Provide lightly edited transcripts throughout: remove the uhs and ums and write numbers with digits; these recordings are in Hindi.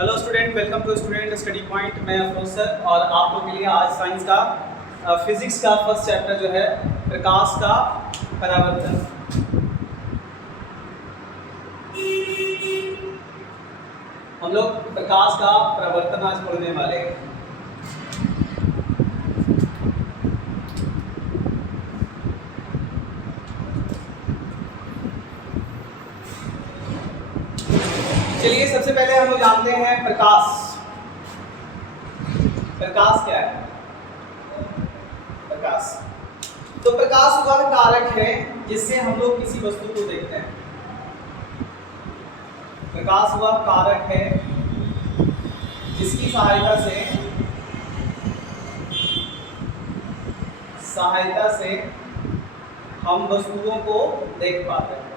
Hello student, welcome to student study point. मैं अफरोज सर और आप लोगों के लिए आज साइंस का फिजिक्स का फर्स्ट चैप्टर जो है प्रकाश का परावर्तन। हम लोग प्रकाश का परावर्तन आज पढ़ने वाले हैं। चलिए सबसे पहले हम लोग जानते हैं प्रकाश। प्रकाश क्या है? प्रकाश तो प्रकाश वह कारक है जिससे हम लोग किसी वस्तु को देखते हैं। प्रकाश वह कारक है जिसकी सहायता से हम वस्तुओं को देख पाते हैं,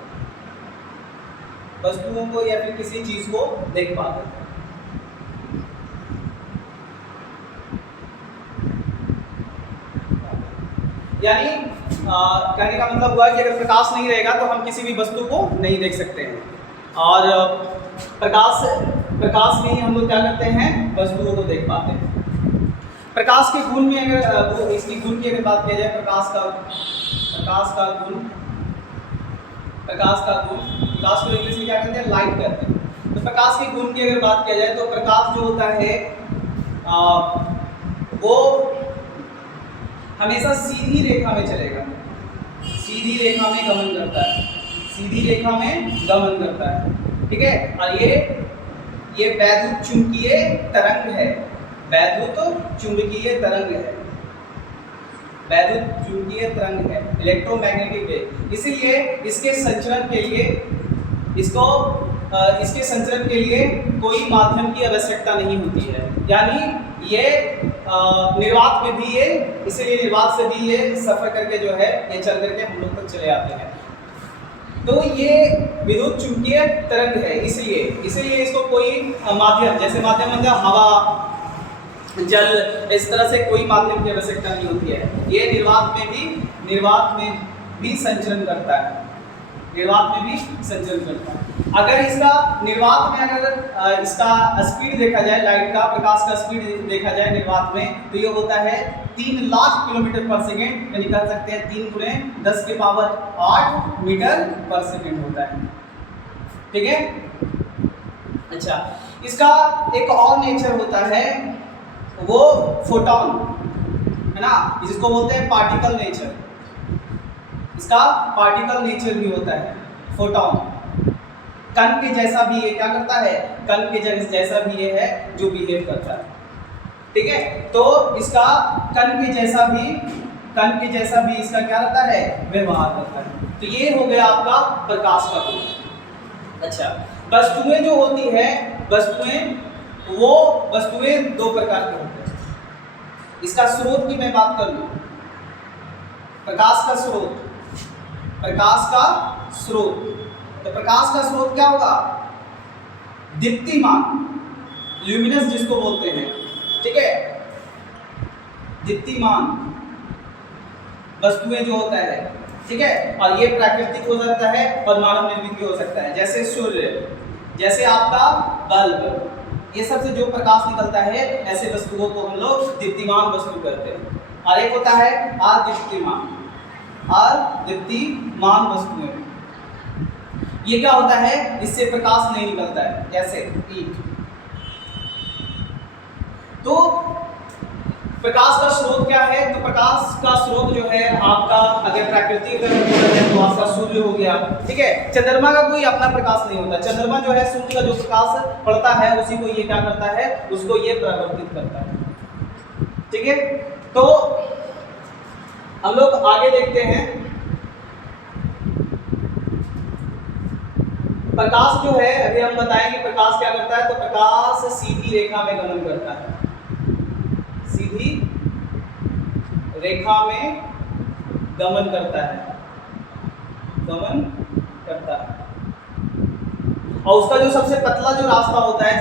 वस्तुओं को या फिर किसी चीज को देख पाते हैं। यानी कहने का मतलब हुआ कि अगर प्रकाश नहीं रहेगा तो हम किसी भी वस्तु को नहीं देख सकते हैं। और प्रकाश में ही हम लोग क्या करते हैं, वस्तुओं को देख पाते हैं। प्रकाश के गुण में अगर इसकी गुण की अगर बात किया जाए, प्रकाश को इंग्लिश में क्या कहते हैं, लाइट कहते हैं। तो प्रकाश के गुण की अगर बात किया जाए तो प्रकाश जो होता है वो हमेशा सीधी रेखा में चलेगा, सीधी रेखा में गमन करता है, सीधी रेखा में गमन करता है। ठीक है। और ये वैद्युत चुंबकीय तरंग है, वैद्युत चुंबकीय तरंग है, वैद्युत चुंबकीय तरंग है, इलेक्ट्रोमैग्नेटिक वेव। इसीलिए इसके संचरण के लिए कोई माध्यम की आवश्यकता नहीं होती है। यानी ये निर्वात में भी ये, इसीलिए निर्वात से भी ये सफर करके जो है ये चल करके हम लोग तक चले आते हैं। तो ये विद्युत चुंबकीय तरंग है, इसलिए इसको कोई माध्यम, जैसे माध्यम मतलब हवा, जल, इस तरह से कोई माध्यम की आवश्यकता नहीं होती है। ये निर्वात में भी संचरण करता है, निर्वात में भी संचरण करता है। अगर इसका निर्वात में अगर इसका स्पीड देखा जाए, लाइट का, प्रकाश का स्पीड देखा जाए निर्वात में, तो ये होता है 3 लाख किलोमीटर पर सेकेंड, यानी कर सकते हैं 3 × 10⁸ मीटर पर सेकेंड होता है। ठीक है। अच्छा, इसका एक और नेचर होता है, वो फोटोन है ना, जिसको बोलते हैं पार्टिकल नेचर। इसका पार्टिकल नेचर भी होता है, फोटोन। कण के जैसा भी ये क्या करता है, कण के जैसा भी ये है जो बिहेव करता है। ठीक है। तो इसका कण के जैसा भी इसका क्या रहता है, व्यवहार करता है। तो ये हो गया आपका प्रकाश का गुण। अच्छा, वस्तुएं जो होती है, वस्तुएं 2 प्रकार की होती है। इसका स्रोत की मैं बात कर लूं, प्रकाश का स्रोत, तो प्रकाश का स्रोत क्या होगा, दीप्तिमान, ल्यूमिनस जिसको बोलते हैं। ठीक है। दीप्तिमान वस्तुएं जो होता है, ठीक है। और ये प्राकृतिक हो सकता है और मानव निर्मित भी हो सकता है, जैसे सूर्य, जैसे आपका बल्ब, ये सब से जो प्रकाश निकलता है, ऐसे वस्तुओं को हम लोग दीप्तिमान वस्तु कहते हैं। और एक होता है अदीप्तिमान वस्तुएं। ये क्या होता है, इससे प्रकाश नहीं निकलता है, जैसे ईंट। तो प्रकाश का स्रोत क्या है, तो प्रकाश का स्रोत जो है आपका, अगर प्राकृतिक तो आपका सूर्य हो गया। ठीक है। चंद्रमा का कोई अपना प्रकाश नहीं होता, चंद्रमा जो है सूर्य का जो प्रकाश पड़ता है उसी को ये क्या करता है, उसको ये परावर्तित करता है। ठीक है। तो हम लोग आगे देखते हैं। प्रकाश जो है, अभी हम बताएंगे प्रकाश क्या करता है। तो प्रकाश सीधी रेखा में गमन करता है, सीधी रेखा में गमन करता है, और उसका जो सबसे पतला जो रास्ता होता है,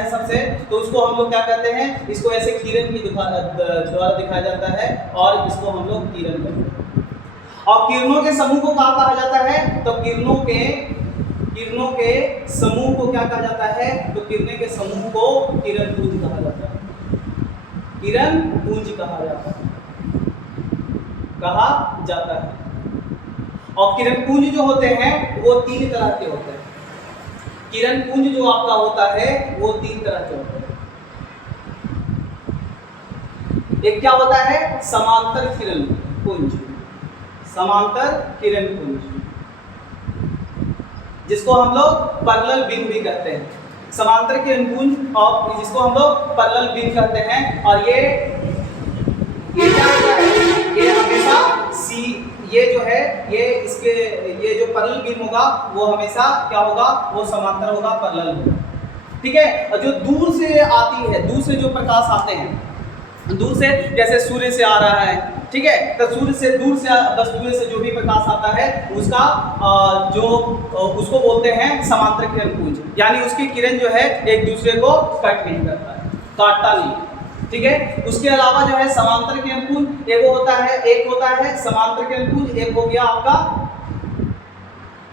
तो उसको हम लोग क्या कहते हैं, इसको ऐसे किरण की द्वारा दिखाया जाता है, और इसको हम लोग किरण कहते हैं। और किरणों के समूह को क्या कहा जाता है, तो किरणों के किरणों के समूह को क्या कहा जाता है? तो किरणें के समूह को किरण पुंज कहा जाता है। किरण पुंज कहा जाता है, कहा जाता है। और किरण पुंज जो होते हैं वो 3 तरह के होते हैं। किरण पुंज जो आपका होता है वो 3 तरह के होते हैं। एक क्या होता है? समांतर किरण पुंज, समांतर किरण पुंज, जिसको हम लोग पैरेलल बीम भी कहते हैं। समांतर किरण पुंज और जिसको हम लोग पैरेलल बीम कहते हैं। और ये क्या होता है? ये हमेशा ये जो है ये जो पैरेलल बीम होगा वो हमेशा क्या होगा? वो समांतर होगा, पैरेलल होगा। ठीक है। और जो दूर से आती है, दूर से जो प्रकाश आते हैं, दूर से जैसे सूर्य से आ रहा है, ठीक है, तो सूर्य से दूर से जो भी प्रकाश आता है उसका उसको बोलते हैं समांतर किरण पुंज। यानी उसकी किरण जो है एक दूसरे को कट नहीं करता है, काटता नहीं। ठीक है। उसके अलावा जो है समांतर किरण पुंज एक होता है समांतर किरण पुंज, एक हो गया आपका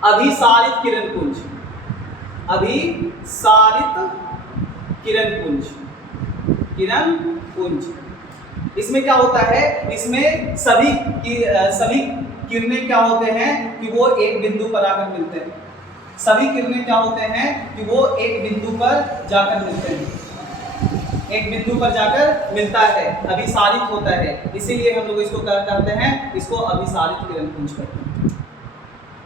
अभिसारित किरण पुंज, अभिसारित किरण पुंज, किरण पुंज। इसमें क्या होता है? इसमें सभी किरणें क्या होते हैं कि वो एक बिंदु पर आकर मिलते हैं। सभी किरणें क्या होते हैं कि वो एक बिंदु पर जाकर मिलते हैं, एक बिंदु पर जाकर मिलता है, अभिसारित होता है। इसीलिए हम लोग इसको क्या कहते हैं? इसको अभिसारित किरण पुंज कहते हैं।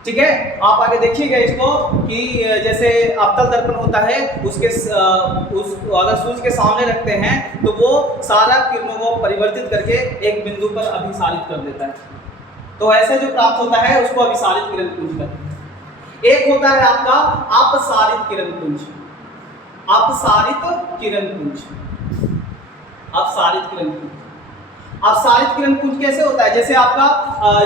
ठीक है। आप आगे देखिएगा इसको कि जैसे अवतल दर्पण होता है, उसके अगर सूर्य के सामने रखते हैं तो वो सारा किरणों को परिवर्तित करके एक बिंदु पर अभिसारित कर देता है। तो ऐसे जो प्राप्त होता है उसको अभिसारित किरण पुंज कहते हैं। एक होता है आपका अपसारित किरण पुंज, अपसारित किरण पुंज, अपसारित किरण पुंज। अपसारित किरण पुंज कैसे होता है? जैसे आपका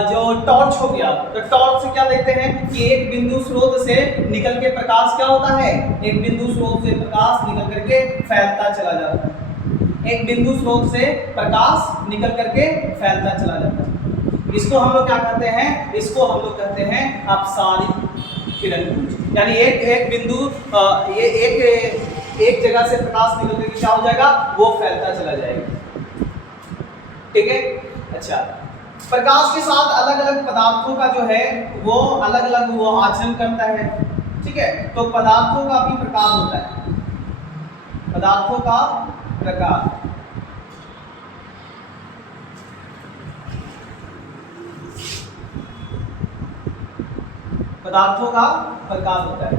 जो टॉर्च हो गया, तो टॉर्च से क्या देखते हैं कि एक बिंदु स्रोत से निकल के प्रकाश क्या होता है? एक बिंदु स्रोत से प्रकाश निकल करके फैलता चला जाता है, एक बिंदु स्रोत से प्रकाश निकल करके फैलता चला जाता है। इसको हम लोग क्या कहते हैं? इसको हम लोग कहते हैं अपसारित किरण पुंज। यानी एक बिंदु ये एक जगह से प्रकाश निकल करके क्या हो जाएगा? वो फैलता चला जाएगा। ठीक है। अच्छा, प्रकाश के साथ अलग अलग पदार्थों का जो है वो अलग अलग वो आचरण करता है। ठीक है। तो पदार्थों का भी प्रकार होता है, पदार्थों का प्रकार। पदार्थों का प्रकार होता है।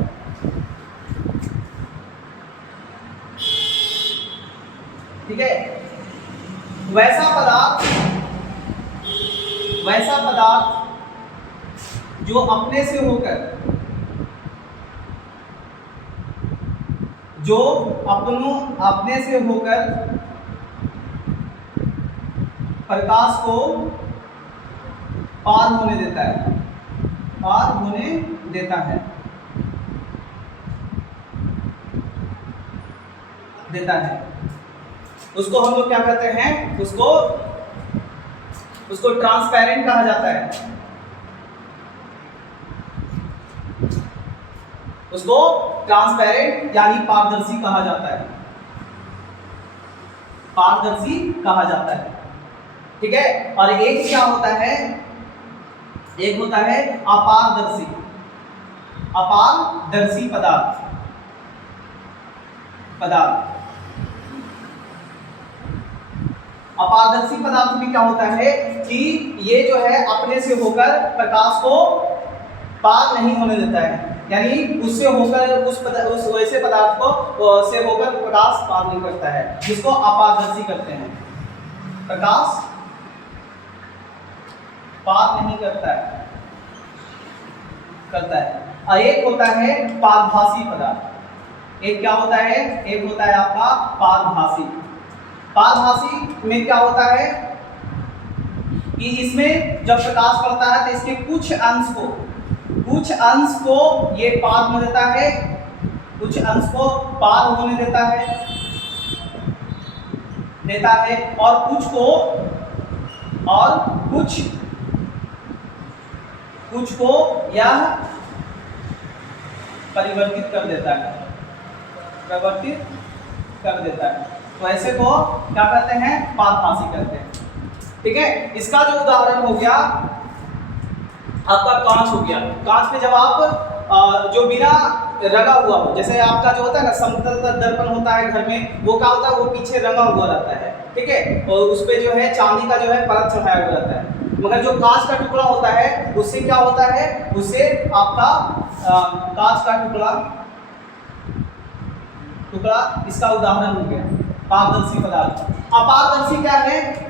ठीक है। वैसा पदार्थ जो अपने से होकर प्रकाश को पार होने देता है उसको हम लोग क्या कहते हैं? उसको ट्रांसपेरेंट कहा जाता है। उसको ट्रांसपेरेंट यानी पारदर्शी कहा जाता है, पारदर्शी कहा जाता है। ठीक है। और एक क्या होता है? एक होता है अपारदर्शी, अपारदर्शी पदार्थ। अपारदर्शी पदार्थ में क्या होता है कि ये जो है अपने से होकर प्रकाश को पार नहीं होने देता है, यानी उससे होकर उस वैसे पदार्थ को से होकर प्रकाश पार नहीं करता है, जिसको अपारदर्शी कहते हैं। प्रकाश पार नहीं करता है। और एक होता है पारभासी पदार्थ। एक क्या होता है? एक होता है आपका पारभासी। पारभासी में क्या होता है कि इसमें जब प्रकाश पड़ता है तो इसके कुछ अंश को ये पार होने देता है, कुछ अंश को पार होने देता है और कुछ को यह परिवर्तित कर देता है, परिवर्तित कर देता है। तो ऐसे को क्या कहते हैं, पारभासी कहते हैं। ठीक है, इसका जो उदाहरण हो गया आपका कांच हो गया। कांच पे जब आप जो बिना रंगा हुआ हो, जैसे आपका जो होता है ना समतल दर्पण होता है घर में, वो क्या होता है, वो पीछे रंगा हुआ रहता है। ठीक है, और उस पे जो है चांदी का जो है परत चढ़ाया हुआ रहता है। मगर जो कांच का टुकड़ा होता है उससे क्या होता है, उससे आपका कांच का टुकड़ा इसका उदाहरण हो गया पारदर्शी पदार्थ। अपारदर्शी क्या है,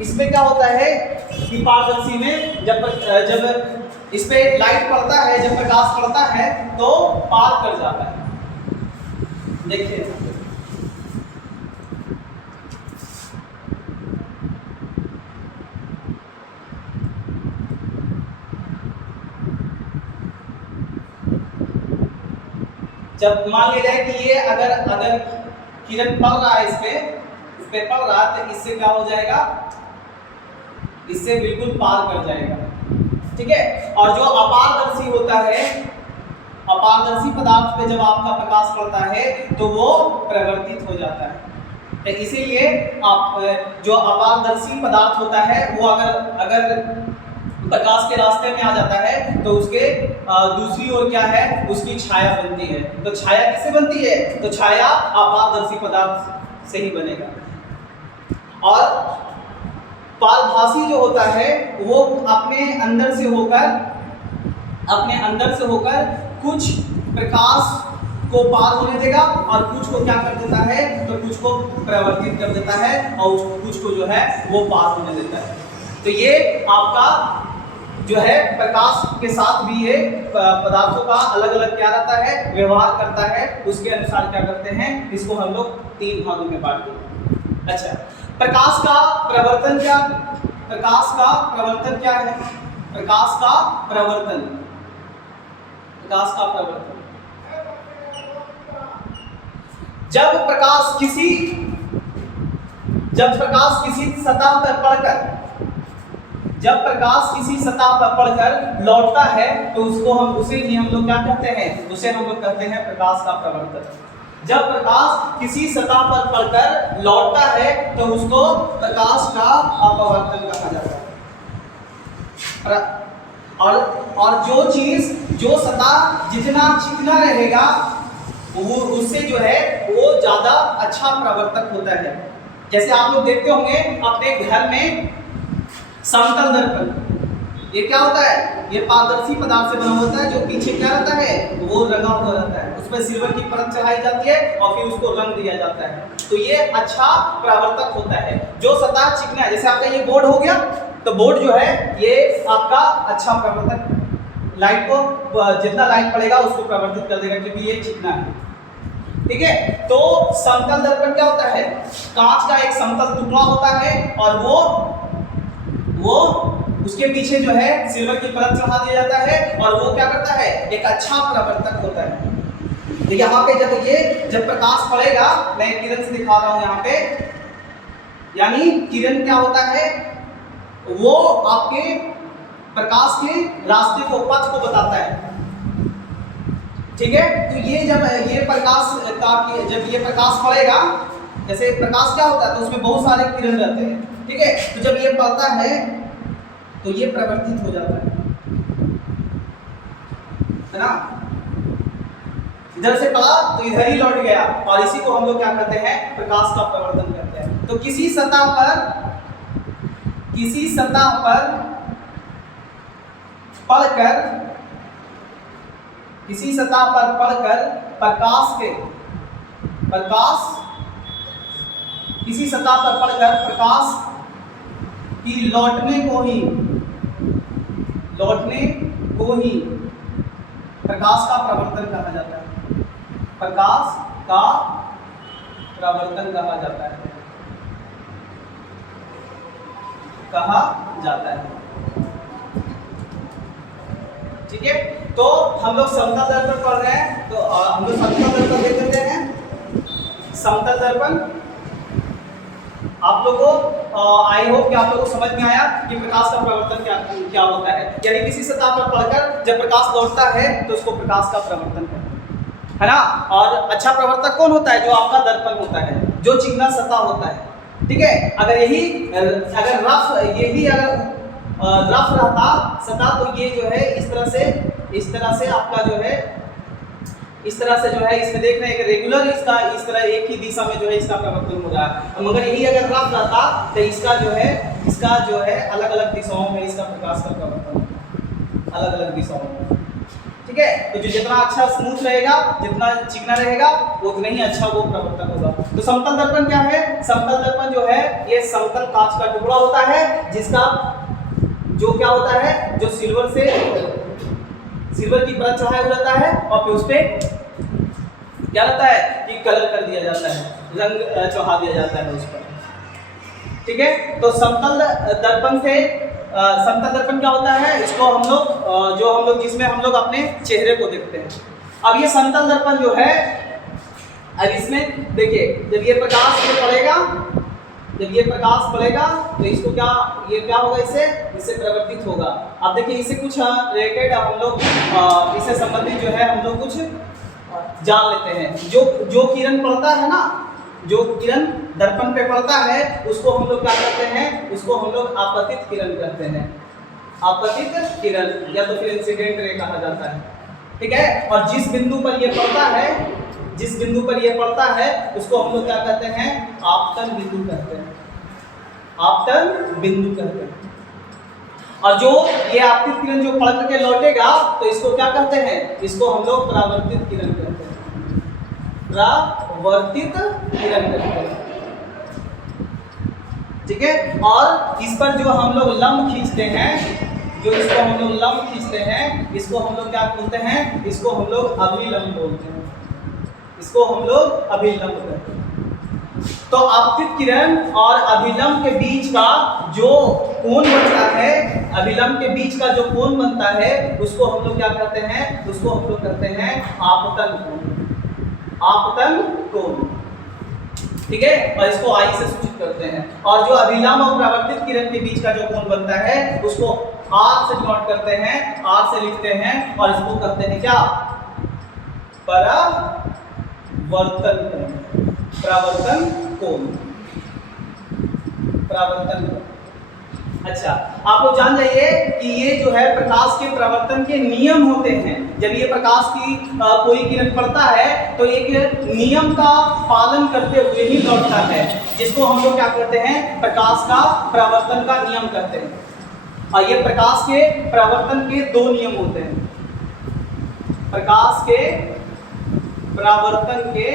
इसमें क्या होता है कि पारदर्शी में जब इस पे लाइट पड़ता है, जब प्रकाश पड़ता है तो पार कर जाता है। देखिए जब मान लिया जाए कि ये अगर किरण पड़ रहा है, इस पे पड़ रहा है, तो इससे क्या हो जाएगा, इससे बिल्कुल पार कर जाएगा। ठीक है, और जो अपारदर्शी होता है, अपारदर्शी पदार्थ पे जब आपका प्रकाश पड़ता है तो वो परिवर्तित हो जाता है। तो इसीलिए आप जो अपारदर्शी पदार्थ होता है वो अगर प्रकाश के रास्ते में आ जाता है तो उसके दूसरी ओर क्या है, उसकी छाया बनती है। तो छाया किससे बनती है, तो छाया अपारदर्शी पदार्थ से ही बनेगा। और पारभासी जो होता है वो अपने अंदर से होकर कुछ प्रकाश को पार होने देगा और कुछ को क्या कर देता है, तो कुछ को परिवर्तित कर देता है और कुछ को जो है वो पार होने देता है। तो ये आपका जो है प्रकाश के साथ भी ये पदार्थों का अलग अलग क्या रहता है, व्यवहार करता है। उसके अनुसार क्या करते हैं, इसको हम लोग 3 भागों में बांटते हैं। अच्छा, प्रकाश का प्रवर्तन क्या है? प्रकाश का प्रवर्तन जब प्रकाश किसी सतह पर पड़कर लौटता है तो उसे ही हम लोग क्या कहते हैं, उसे हम लोग कहते हैं प्रकाश का प्रवर्तन। जब प्रकाश किसी सतह पर पड़कर लौटता है तो उसको प्रकाश का अपवर्तन कहा जाता है। और जो सतह जितना चिकना रहेगा वो उससे जो है वो ज्यादा अच्छा प्रवर्तक होता है। जैसे आप लोग देखते होंगे अपने घर में समतल दर्पण, ये क्या होता है, ये पारदर्शी पदार्थ से बना होता है। जो पीछे क्या रहता है, वो रंगा हुआ रहता है, उसमें सिल्वर की परत चढ़ाई जाती है और फिर उसको रंग दिया जाता है। तो ये अच्छा प्रवर्तक होता है। जो सतह चिकना है, जैसे आपका ये बोर्ड हो गया, तो बोर्ड जो है ये आपका अच्छा प्रवर्तक, लाइट को जितना लाइट पड़ेगा उसको प्रवर्तित कर देगा क्योंकि ये चिकना है। ठीक है, तो समतल दर्पण क्या होता है, कांच का एक समतल टुकड़ा होता है और वो उसके पीछे जो है सिल्वर की परत चढ़ा दिया जाता है और वो क्या करता है, एक अच्छा प्रवर्तक होता है। तो यहाँ पे जब प्रकाश पड़ेगा, मैं किरण से दिखा रहा हूँ यहाँ पे, यानी किरण क्या होता है, वो आपके प्रकाश के रास्ते को, पथ को बताता है। ठीक है, तो ये जब ये प्रकाश पड़ेगा, जैसे प्रकाश क्या होता है तो उसमें बहुत सारे किरण रहते हैं। ठीक है, तो जब ये पड़ता है तो ये परिवर्तित हो जाता है ना, इधर से पड़ा तो इधर ही लौट गया, और इसी को हम लोग क्या कहते हैं, प्रकाश का प्रवर्तन कहते हैं। तो किसी सतह पर पड़कर प्रकाश की लौटने को ही प्रकाश का प्रवर्तन कहा जाता है। प्रकाश का प्रवर्तन कहा जाता है। ठीक है, तो हम लोग समतल दर्पण पढ़ रहे हैं, तो हम लोग समतल दर्पण देख लेते हैं। समतल दर्पण आप लोगों को आई होप कि आप लोगों को समझ में आया कि प्रकाश का प्रवर्तन क्या होता है। यानी किसी सतह पर पढ़कर जब प्रकाश लौटता है तो उसको प्रकाश का प्रवर्तन कहते हैं, है ना। और अच्छा प्रवर्तक कौन होता है? जो आपका दर्पण होता है, जो चिकना सतह होता है, ठीक है। अगर रफ रहता सतह तो ये जो है इस तरह से आपका जो है इस तरह से जो है इसमें देख रहे हैं कि रेगुलर इसका इस तरह एक ही दिशा में जो है इसका प्रवर्तन हो रहा है। मगर यही अगर रफ रहता तो इसका जो है अलग अलग दिशाओं में इसका प्रकाश का प्रवर्तन अलग अलग दिशाओं में, ठीक है। तो जो जितना अच्छा स्मूथ रहेगा, जितना चिकना रहेगा, उतना ही अच्छा वो प्रवर्तन होगा। तो समतल दर्पण क्या है? समतल दर्पण जो है ये समतल कांच का टुकड़ा होता है जिसका जो क्या होता है, जो सिल्वर की परत चढ़ाया हुआ रहता है और फिर उस पर क्या रहता है कि कलर कर दिया जाता है, रंग चढ़ा दिया जाता है उस पर, ठीक है। तो समतल दर्पण क्या होता है? इसको हम लोग जिसमें हम लोग अपने चेहरे को देखते हैं। अब ये समतल दर्पण जो है, अब इसमें देखिए जब ये प्रकाश पड़ेगा तो इसको क्या होगा, इससे प्रवर्तित होगा। अब देखिए इससे कुछ रिलेटेड हम लोग इससे संबंधित जो है हम लोग कुछ जान लेते हैं। जो किरण पड़ता है ना, जो किरण दर्पण पे पड़ता है उसको हम लोग क्या करते हैं? उसको हम लोग आपतित किरण कहते हैं। आपतित किरण या तो फिर इंसिडेंट रे कहा जाता है, ठीक है। और जिस बिंदु पर ये पड़ता है उसको हम लोग क्या कहते हैं? आपतन बिंदु कहते हैं। आपतन बिंदु कहते हैं। और जो ये आपतित किरण जो पड़ करके लौटेगा तो इसको क्या कहते हैं? इसको हम लोग परावर्तित किरण कहते हैं। परावर्तित किरण कहते हैं, ठीक है। और इस पर जो हम लोग लंब खींचते हैं, इसको हम लोग क्या बोलते हैं? इसको हम लोग अभिलंब बोलते हैं। इसको हम लोग अभिलंब कहते हैं। तो आपतित किरण और अभिलंब के बीच का जो कोण बनता है, उसको हम लोग क्या कहते हैं? उसको हम लोग कहते हैं आपतन कोण। आपतन कोण, ठीक है। और इसको आई से सूचित करते हैं। और जो अभिलंब और परावर्तित किरण के बीच का जो कोण बनता है उसको आर से डिनोट करते हैं, आर से लिखते हैं और इसको कहते हैं क्या? परावर्तन कोण। परावर्तन कोण। अच्छा, आप लोग जान जाइए कि ये जो है प्रकाश के परावर्तन के नियम होते हैं। जब ये प्रकाश की कोई किरण पड़ता है तो एक नियम का पालन करते हुए ही लौटता है, जिसको हम लोग क्या कहते हैं? प्रकाश का परावर्तन का नियम कहते हैं। और ये प्रकाश के परावर्तन के दो नियम होते हैं। प्रकाश के परावर्तन के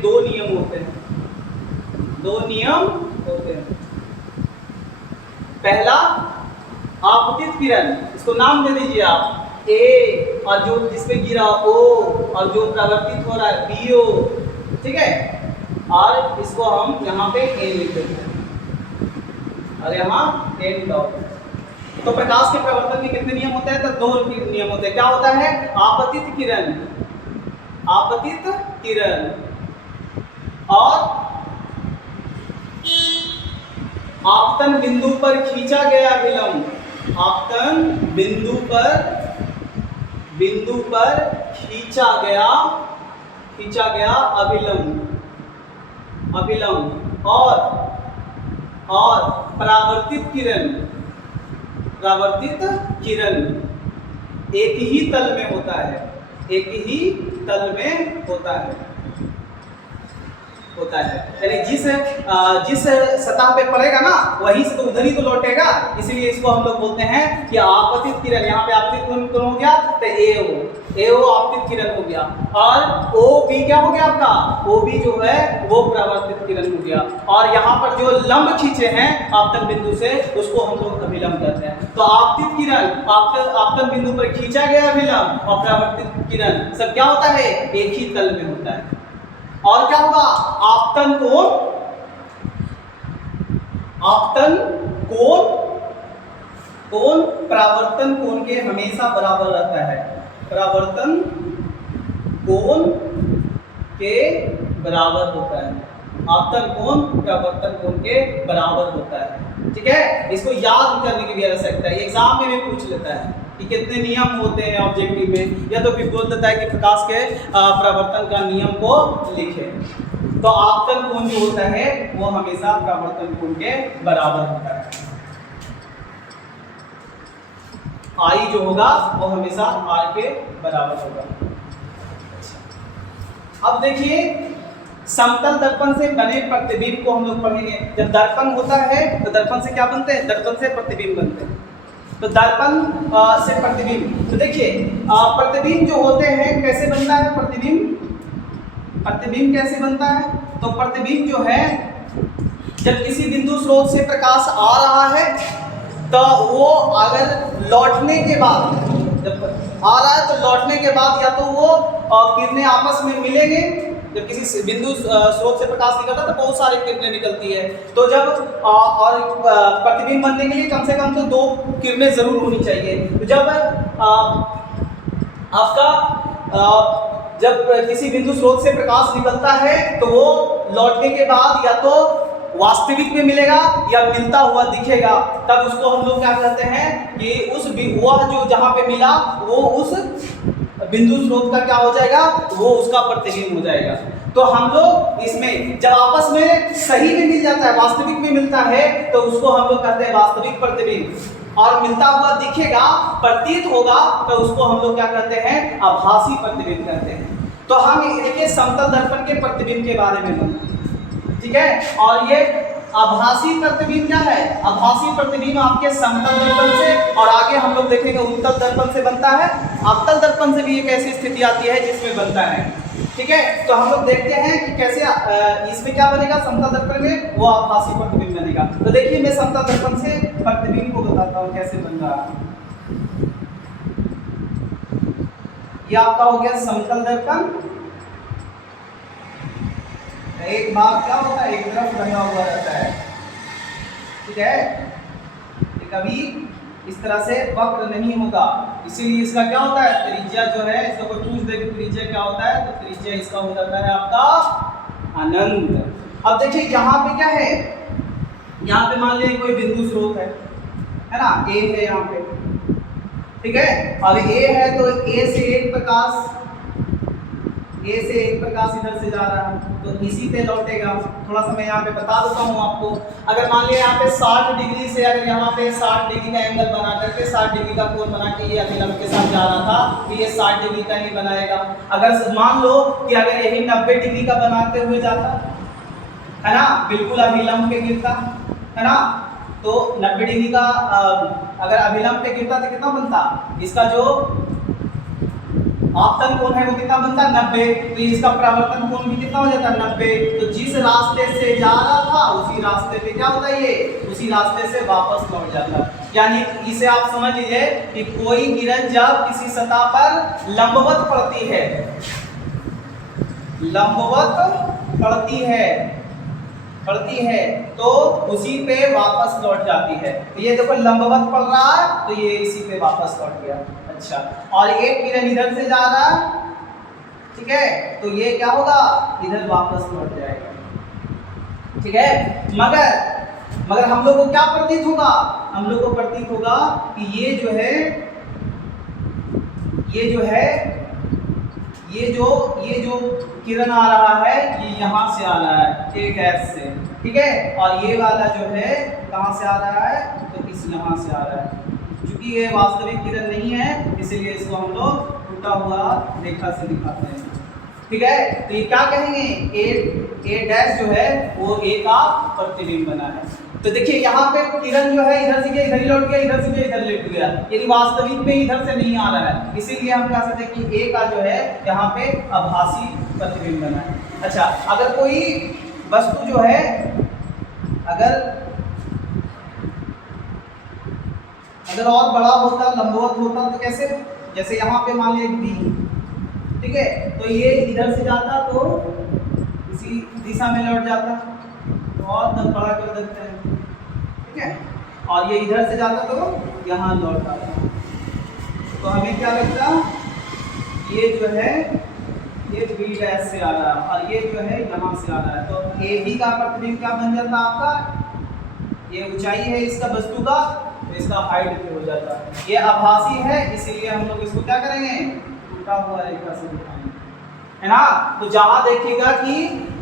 दो नियम होते हैं। दो नियम होते हैं। पहला आपतित किरण, इसको नाम दे दीजिए आप ए, और जो जिसमें गिरा ओ, और जो प्रवर्तित हो रहा है बीओ, ठीक है। और इसको हम यहाँ पे ए लिख देते हैं और यहाँ एन डॉट। तो प्रकाश के प्रवर्तन के कितने नियम होते हैं? तो दो नियम होते हैं। क्या होता है? आपतित किरण, आपतित किरण और आपतन बिंदु पर खींचा गया अभिलंब। आपतन बिंदु पर खींचा गया अभिलंब और परावर्तित किरण एक ही तल में होता है। एक ही तल में होता है। यानी जिस सतह पे पड़ेगा ना वहीं से तो उधर ही तो लौटेगा। इसलिए इसको हम लोग बोलते हैं कि आपतित किरण। यहाँ पे आपतित किरण हो गया तो एओ आपतित किरण हो गया। और ओ बी क्या हो गया आपका? ओ बी जो है वो परावर्तित किरण हो गया। और यहाँ पर जो लंब खींचे हैं आपतन बिंदु से उसको हम लोग अभिलंब कहते हैं। तो आपतित किरण आपतन बिंदु पर खींचा गया अभिलंब और परावर्तित किरण सब क्या होता है? एक ही तल में होता है। और क्या होगा? आपतन कोण परावर्तन कोण के हमेशा बराबर रहता है। परावर्तन कोण के बराबर होता है। आपतन कोण प्रवर्तन कोण के बराबर होता है। ठीक है, इसको याद करने की भी आवश्यकता है, एग्जाम में भी पूछ लेता है कि कितने नियम होते हैं ऑब्जेक्टिव में, या तो फिर बोल देता है कि प्रकाश के प्रवर्तन का नियम को लिखे। तो आपतन कोण जो होता है वो हमेशा प्रवर्तन कोण के बराबर होता है। आई जो होगा वो हमेशा आर के बराबर होगा। अब देखिए समतल दर्पण से बने प्रतिबिंब को हम लोग पढ़ेंगे। जब दर्पण होता है तो दर्पण से क्या बनते हैं, दर्पण से प्रतिबिंब बनते हैं। तो दर्पण से प्रतिबिंब, तो देखिए प्रतिबिंब जो होते हैं कैसे बनता है प्रतिबिंब, प्रतिबिंब कैसे बनता है, तो प्रतिबिंब जो है जब किसी बिंदु स्रोत से प्रकाश आ रहा है तो वो अगर लौटने के बाद, जब आ रहा है तो लौटने के बाद या तो वो किरणें आपस में मिलेंगे, जब किसी बिंदु स्रोत से प्रकाश निकलता है तो बहुत सारी किरणें निकलती है, तो जब और प्रतिबिंब बनने के लिए कम से कम तो 2 किरणें जरूर होनी चाहिए। तो जब आपका जब किसी बिंदु स्रोत से प्रकाश निकलता है तो वो लौटने के बाद या तो वास्तविक में मिलेगा या मिलता हुआ दिखेगा, तब उसको हम लोग क्या कहते हैं कि उस वह जो जहां पे मिला वो उस बिंदु स्रोत का क्या हो जाएगा, वो उसका प्रतिबिंब हो जाएगा। तो हम लोग इसमें जब आपस में सही में मिल जाता है, वास्तविक में मिलता है, तो उसको हम लोग कहते हैं वास्तविक प्रतिबिंब। और मिलता हुआ दिखेगा, प्रतीत होगा, तो उसको हम लोग क्या कहते हैं, आभासी प्रतिबिंब कहते हैं। तो हम देखिए समतल दर्पण के प्रतिबिंब के बारे में, ठीक है। और ये आभासी प्रतिबिंब क्या है, आभासी प्रतिबिंब आपके समतल दर्पण से और आगे हम लोग देखेंगे उत्तल दर्पण से बनता है। अवतल दर्पण से भी एक ऐसी स्थिति आती है जिसमें बनता है, ठीक है। तो हम लोग देखते हैं कि कैसे इसमें क्या बनेगा, समतल दर्पण में वो आभासी प्रतिबिंब बनेगा। तो देखिए मैं समतल दर्पण से प्रतिबिंब को बताता हूँ कैसे बन रहा है। ये आपका हो गया समतल दर्पण। एक भाग क्या होता है, एक तरफ बना हुआ रहता है, ठीक है। ये कभी इस तरह से वक्र नहीं होगा, इसीलिए इसका क्या होता है, त्रिज्या जो है, इसका कोई पूछ दे कि त्रिज्या क्या होता है, तो त्रिज्या इसका हो जाता है आपका अनंत। अब देखिए यहाँ पे क्या है, यहाँ पे मान लीजिए कोई बिंदु स्रोत है ना, ए है यहाँ पे, ठीक है। और ए है तो ए से एक प्रकाश इधर से जा रहा है, तो इसी पे लौटेगा। थोड़ा सा मैं यहाँ पे बता देता हूँ आपको। अगर मान लिया यहाँ पे 60 डिग्री से, अगर यहाँ पे 60 डिग्री का एंगल बना करके 60 डिग्री का कोण बना के ये अभिलंब के साथ जा रहा था, तो ये 60 डिग्री का ही बनाएगा। अगर मान लो कि अगर यही 90 डिग्री का बनाते हुए जाता है ना, बिल्कुल अभिलंब पे गिरता है ना, तो 90 डिग्री का अगर अभिलंब पे गिरता तो कितना बनता, इसका जो आपतन कोण है वो कितना बनता है 90, तो इसका परावर्तन कोण भी कितना हो जाता है 90। तो जिस रास्ते से जा रहा था उसी रास्ते पे क्या होता है, ये उसी रास्ते से वापस लौट जाता है। यानी इसे आप समझ लीजिए कि कोई किरण जब किसी सतह पर लंबवत पड़ती है, लंबवत पड़ती है तो उसी पे वापस लौट जाती है। तो ये देखो लंबवत पड़ रहा है तो ये इसी पे वापस लौट गया। अच्छा, और एक किरण इधर से जा रहा है, ठीक है, तो ये क्या होगा, इधर वापस लौट जाएगा, ठीक है। मगर हम लोग को क्या प्रतीत होगा, हम लोग को प्रतीत होगा कि ये जो किरण आ रहा है ये यहाँ से आ रहा है, एक ऐस से, ठीक है। और ये वाला जो है कहाँ से आ रहा है, तो इस यहाँ से आ रहा है। क्योंकि ये वास्तविक किरण नहीं है इसीलिए इसको हम लोग टूटा हुआ रेखा से दिखाते हैं, ठीक है। तो ये क्या कहेंगे, ए डैश जो है वो ए का प्रतिबिंब बना है। तो देखिए यहाँ पे किरण जो है इधर से इधर ही लौट गया, इधर से इधर लेट गया, यानी वास्तविक में इधर से नहीं आ रहा है, इसीलिए हम कह सकते हैं कि ए का जो है यहाँ पे आभासी प्रतिबिंब बना है। अच्छा, अगर कोई वस्तु जो है अगर और बड़ा होता, लंबवत होता, तो कैसे, जैसे यहाँ पे मान लीजिए बी, ठीक है, तो ये इधर से जाता तो इसी दिशा में लौट जाता, और बड़ा कर देते हैं, ठीक है। और ये इधर से जाता तो यहाँ लौट आता। तो हमें क्या लगता, ये जो है ये बी डैश से आ रहा है और ये जो है यहाँ से आ रहा है, तो ए बी का प्रतिबिंब क्या बन जाता है आपका, ये ऊंचाई है इसका वस्तु का, तो इसका हाइट भी हो जाता है। ये आभासी है, इसीलिए हम लोग इसको क्या करेंगे, उल्टा हुआ रेखा से दिखाएंगे, है ना। तो जहां देखिएगा कि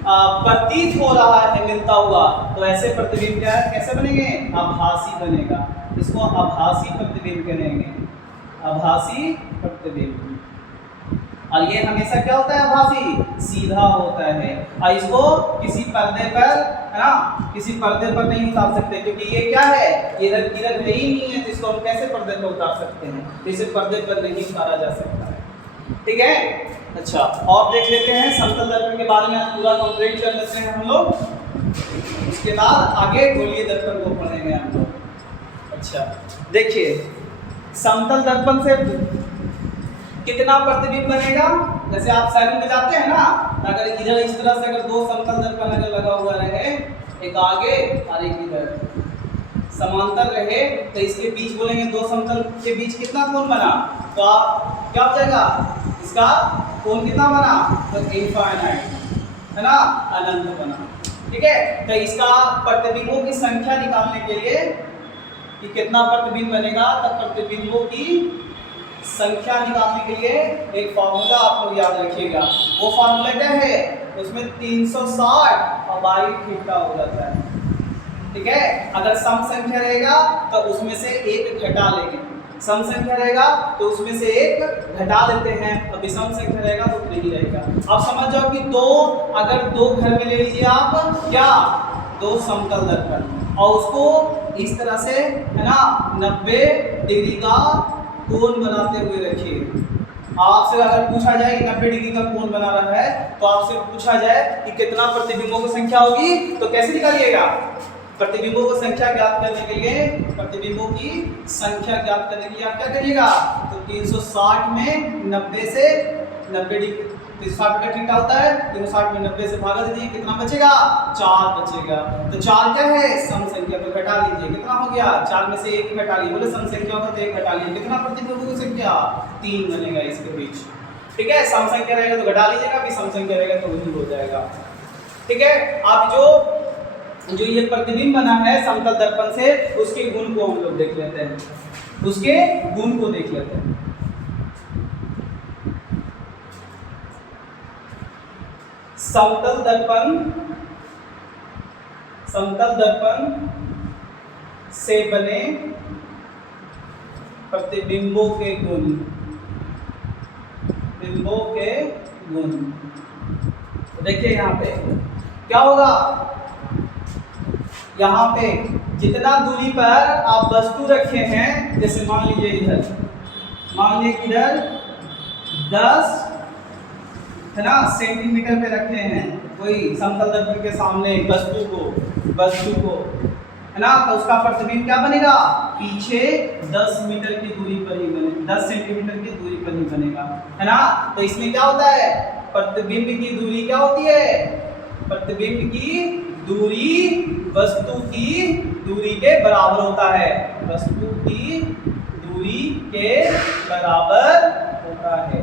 प्रतीत हो रहा है मिलता हुआ, तो ऐसे प्रतिबिंब क्या है, कैसे बनेंगे, आभासी बनेगा। इसको आभासी प्रतिबिंब कहेंगे, आभासी प्रतिबिंब। और ये हमेशा क्या होता है, आभासी, सीधा होता है। और इसको किसी पर्दे पर, है ना, किसी पर्दे पर नहीं उतार सकते, क्योंकि ये क्या है, इधर किरण है ही नहीं है, तो इसको हम कैसे पर्दे पर उतार सकते हैं, तो इसे पर्दे पर नहीं उतारा जा सकता है, ठीक है। अच्छा, और देख लेते हैं समतल दर्पण के बारे में, आज पूरा कंप्लीट कर लेते हैं हम लोग, उसके बाद आगे गोलीय दर्पण को पढ़ेंगे हम लोग। अच्छा देखिए, समतल दर्पण से कितना प्रतिबिंब बनेगा, जैसे आप सैलून में जाते हैं ना, अगर इधर इस तरह से अगर दो समतल दर्पण अगर लगा हुआ रहे, एक आगे और एक इधर समांतर रहे, तो इसके बीच बोलेंगे, दो समतल के बीच कितना कोण बना, तो आप क्या हो जाएगा, इसका कोण कितना बना, तो इनफाइनाइट, है ना, अनंत बना, ठीक है। तो इसका प्रतिबिंबों की संख्या निकालने के लिए कि कितना प्रतिबिंब बनेगा, तब प्रतिबिंबों की संख्या निकालने के लिए एक फॉर्मूला आप लोग याद रखिएगा। वो फॉर्मूला क्या है, उसमें 360 और बाई थीटा हो जाता है, ठीक है। अगर सम संख्या रहेगा तो उसमें से एक घटा लेंगे, सम संख्या रहेगा तो उसमें से एक घटा लेते हैं, और विषम संख्या रहेगा तो नहीं रहेगा। अब समझ जाओ कि दो, अगर दो घर में ले लीजिए आप, क्या, दो समतल दर्पण, और उसको इस तरह से, है ना, 90 डिग्री का कोण बनाते हुए रखिए। आपसे अगर पूछा जाए कि 90 डिग्री का कोण बना रहा है, तो आपसे पूछा जाए कि कितना प्रतिबिंबों की संख्या होगी, तो कैसे निकालिएगा, प्रतिबिंबों की संख्या ज्ञात करने के लिए, प्रतिबिंबों की संख्या ज्ञात करने के लिए आप क्या करिएगा, तो 360 में 90 से 90 डिग्री, 360 का थीटा होता है, 360 में 90 से भागा दीजिए, कितना बचेगा, 4 बचेगा। तो 4 क्या है, सम संख्या, तो घटा लीजिए, कितना हो गया, 4 में से 1 घटा लीजिए, बोले सम संख्या होगा तो 1 घटा लीजिए, कितना प्रतिबिंबों की संख्या, 3 बनेगा इसके बीच, ठीक है। सम संख्या रहेगा तो घटा लीजिएगा, भी सम संख्या रहेगा तो वही हो जाएगा, ठीक है। अब जो ये प्रतिबिंब बना है समतल दर्पण से, उसके गुण को हम लोग देख लेते हैं, उसके गुण को देख लेते हैं। समतल दर्पण से बने प्रतिबिंबों के गुण, बिंबों के गुण देखिए, यहाँ पे क्या होगा, यहाँ पे जितना दूरी पर आप वस्तु रखे हैं, जैसे मान लीजिए इधर, मान लीजिए इधर 10 है ना सेंटीमीटर पे रखे हैं, वही समतल दर्पण के सामने वस्तु को है ना, तो उसका प्रतिबिंब क्या बनेगा, पीछे 10 मीटर की दूरी पर ही बने, 10 सेंटीमीटर की दूरी पर ही बनेगा, है ना। तो इसमें क्या होता है, प्रतिबिंब की दूरी क्या होती है, प्रतिबिंब की दूरी वस्तु की दूरी के बराबर होता है, वस्तु की दूरी के बराबर होता है,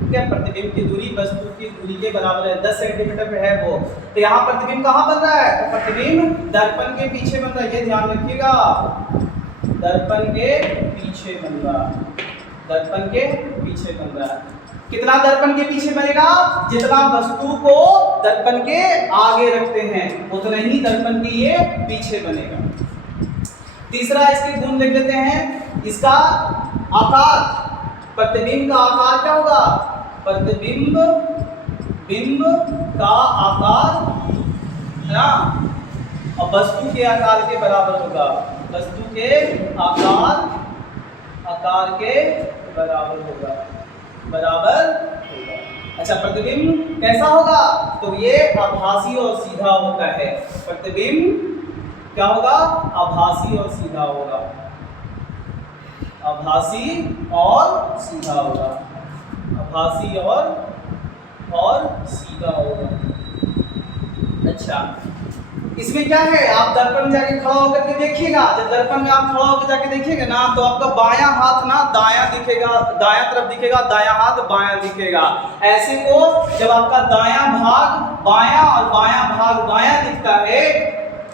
ठीक है। प्रतिबिंब की दूरी वस्तु की दूरी के बराबर है, 10 सेंटीमीटर पे है वो, तो यहाँ प्रतिबिंब कहाँ बन रहा है, तो प्रतिबिंब दर्पण के पीछे बन रहा है, ये ध्यान रखिएगा, दर्पण के पीछे बन रहा, दर्पण के पीछे बन रहा है। कितना दर्पण के पीछे बनेगा, जितना वस्तु को दर्पण के आगे रखते हैं उतना ही दर्पण के ये पीछे बनेगा। तीसरा इसके गुण देख लेते हैं, इसका आकार, प्रतिबिंब का आकार क्या होगा, प्रतिबिंब का आकार, है ना, और वस्तु के आकार के बराबर होगा, वस्तु के आकार के बराबर होगा। अच्छा, प्रतिबिंब कैसा होगा, तो ये आभासी और सीधा होता है, प्रतिबिंब क्या होगा, आभासी और सीधा होगा, आभासी और सीधा होगा, आभासी और सीधा होगा। अच्छा, इसमें क्या है, आप दर्पण में जाके खड़ा होकर के देखिएगा, जब दर्पण में आप खड़ा होकर जाके देखिएगा ना तो आपका बायां हाथ ना दायां दिखेगा, दायां तरफ दिखेगा, दायां हाथ बायां दिखेगा। ऐसे को जब आपका दायां भाग बायां और बायां भाग दायां दिखता है,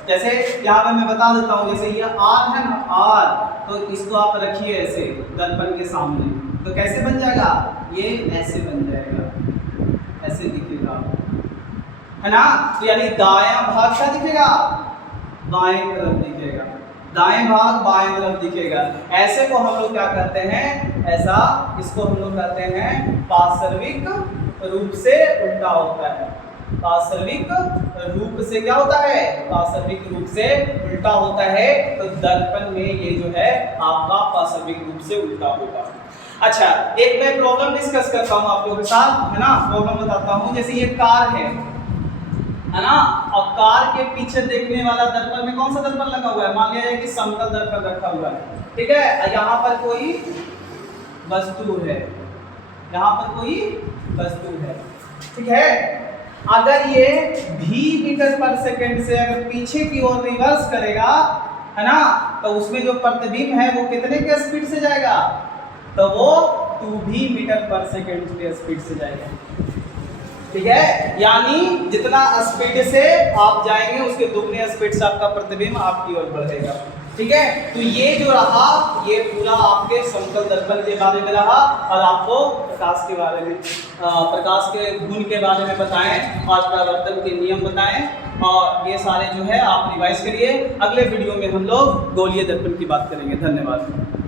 जैसे यहाँ पे मैं बता देता हूँ, जैसे ये आर है ना, आर, तो इसको आप रखिए ऐसे दर्पण के सामने, तो कैसे बन जाएगा, ये ऐसे बन जाएगा, ऐसे दिखेगा, है ना। तो यानी दायां भाग क्या दिखेगा, बाएं तरफ दिखेगा, दाएं भाग बाएं तरफ दिखेगा। ऐसे को हम लोग क्या कहते हैं, ऐसा इसको हम लोग कहते हैं पार्श्विक रूप से उल्टा होता है। पार्श्विक रूप से क्या होता है, पार्श्विक रूप से उल्टा होता है। तो दर्पण में ये जो है आपका पार्श्विक रूप से उल्टा होगा। अच्छा, एक मैं प्रॉब्लम डिस्कस करता हूँ आप लोगों के साथ, है ना, प्रॉब्लम बताता हूँ। जैसे ये कार है ना, और कार के पीछे देखने वाला दर्पण में कौन सा दर्पण लगा हुआ है, मान लिया जाए कि समतल दर्पण रखा हुआ है, ठीक है। यहाँ पर कोई वस्तु है, यहाँ पर कोई वस्तु है, ठीक है। अगर ये v मीटर पर सेकंड से अगर पीछे की ओर रिवर्स करेगा, है ना, तो उसमें जो प्रतिबिंब है वो कितने के स्पीड से जाएगा, तो वो 2v मीटर पर सेकंड के स्पीड से जाएगा, ठीक है। यानी जितना स्पीड से आप जाएंगे उसके दुगने स्पीड से आपका प्रतिबिंब आपकी ओर बढ़ेगा, ठीक है। तो ये जो रहा, ये पूरा आपके समतल दर्पण के बारे में रहा, और आपको प्रकाश के बारे में, प्रकाश के गुण के बारे में बताएं और परावर्तन के नियम बताएं, और ये सारे जो है आप रिवाइज करिए। अगले वीडियो में हम लोग गोलीय दर्पण की बात करेंगे। धन्यवाद।